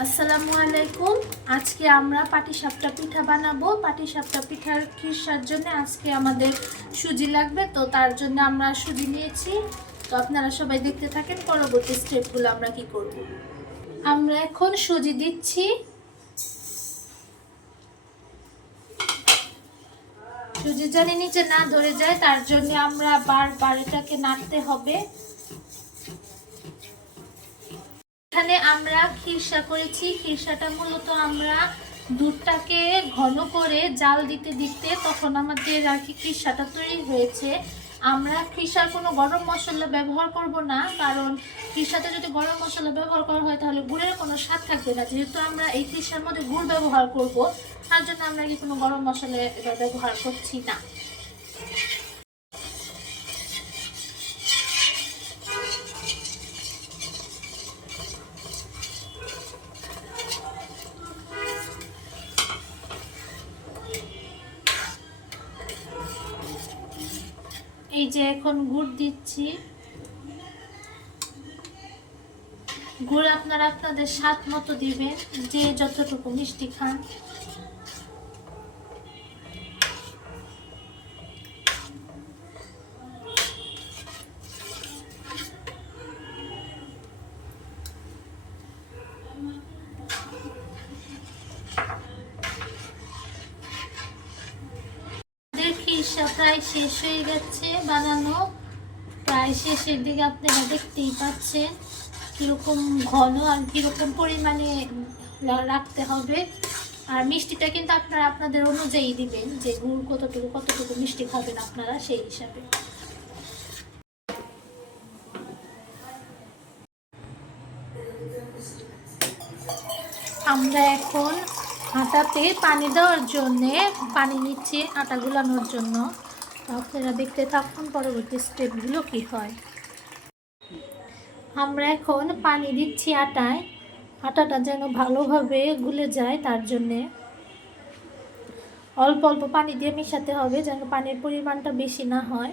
আসসালামু আলাইকুম। আজকে আমরা পাটিসাপটা পিঠা বানাবো। পাটিসাপটা পিঠার খিরসার জন্য আজকে আমাদের সুজি লাগবে, তো তার জন্য আমরা সুজি নিয়েছি। তো আপনারা সবাই দেখতে থাকেন, পরবর্তী স্টেপগুলো আমরা কি করব। আমরা এখন সুজি দিচ্ছি। সুজি জানি নিচে না ধরে যায়, তার জন্য আমরা বারবার এটাকে নাড়তে হবে। এখানে আমরা খিরসা করেছি। খিরসাটা মূলত আমরা দুধটাকে ঘন করে জাল দিতে দিতে তখন আমাদের আর কি খিরসাটা তৈরি হয়েছে। আমরা খিরসার কোনো গরম মশলা ব্যবহার করব না, কারণ খিরসাতে যদি গরম মশলা ব্যবহার করা হয় তাহলে গুড়ের কোনো স্বাদ থাকবে না। যেহেতু আমরা এই খিরসার মধ্যে গুড় ব্যবহার করব, তার জন্য আমরা কি কোনো গরম মশলা ব্যবহার করছি না। এই যে এখন গুড় দিচ্ছি। গুড় আপনারা আপনাদের স্বাদ মতো দিবেন, যে যতটুকু মিষ্টি খান আমাদের খিরসা প্রায় শেষ হয়ে গেছে বানানো। প্রায় শেষের দিকে আপনারা দেখতেই পাচ্ছেন কীরকম ঘন আর কীরকম পরিমাণে রাখতে হবে। আর মিষ্টিটা কিন্তু আপনারা আপনাদের অনুযায়ী দিবেন যে গুড় কতটুকু কতটুকু মিষ্টি খাবেন আপনারা সেই হিসাবে। আমরা এখন আটাতে পানি দেওয়ার জন্যে পানি নিচ্ছি আটা গুলানোর জন্য। আপনারা দেখতে থাকুন পরবর্তী স্টেপগুলো কি হয়। আমরা এখন পানি দিচ্ছি আটায়। আটাটা যেন ভালোভাবে গুলে যায় তার জন্যে। অল্প অল্প পানি দিয়ে মেশাতে হবে যেন পানির পরিমাণটা বেশি না হয়।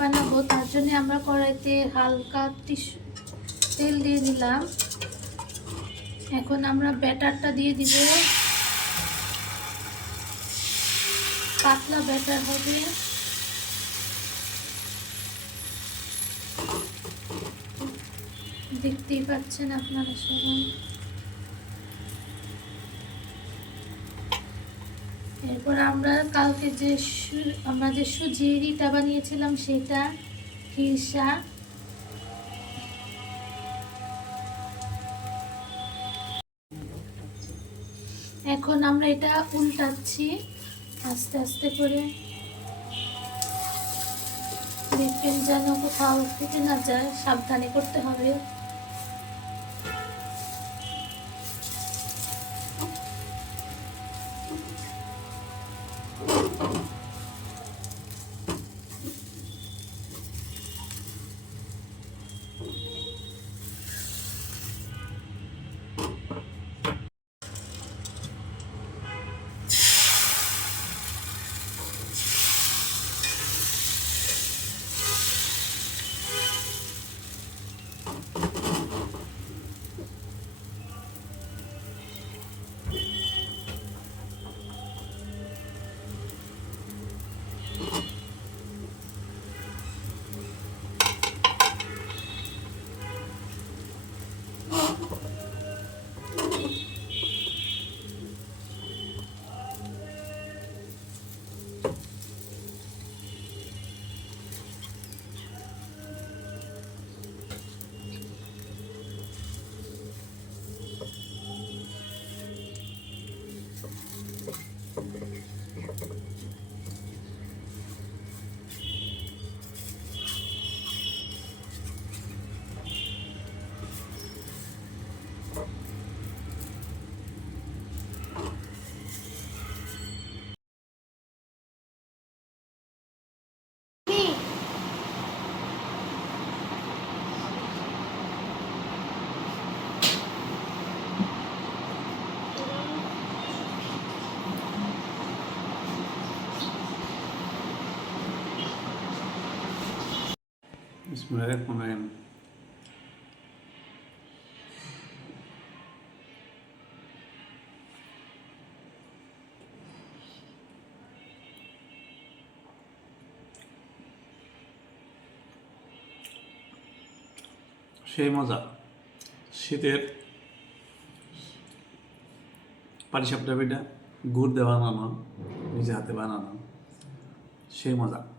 বানাবো তার জন্য আমরা কড়াইতে হালকা টিস্যু তেল দিয়ে দিলাম। এখন আমরা ব্যাটারটা দিয়ে দিব। পাতলা ব্যাটার হবে। দেখতেই পাচ্ছেন আপনারা সবাই। এরপর আমরা কালকে যে আমরা যে সুজির ইটা বানিয়েছিলাম সেটা খিরসা এখন আমরা এটা উল্টাচ্ছি আস্তে আস্তে করে। দেখবেন যেন কোথাও থেকে না যায়, সাবধানে করতে হবে। Bismillahirrahmanirrahim. সেই মজা। শীতের পাটিসাপটা পিঠা গুড় দিয়ে বানানো নিজে হাতে বানানো সেই মজা।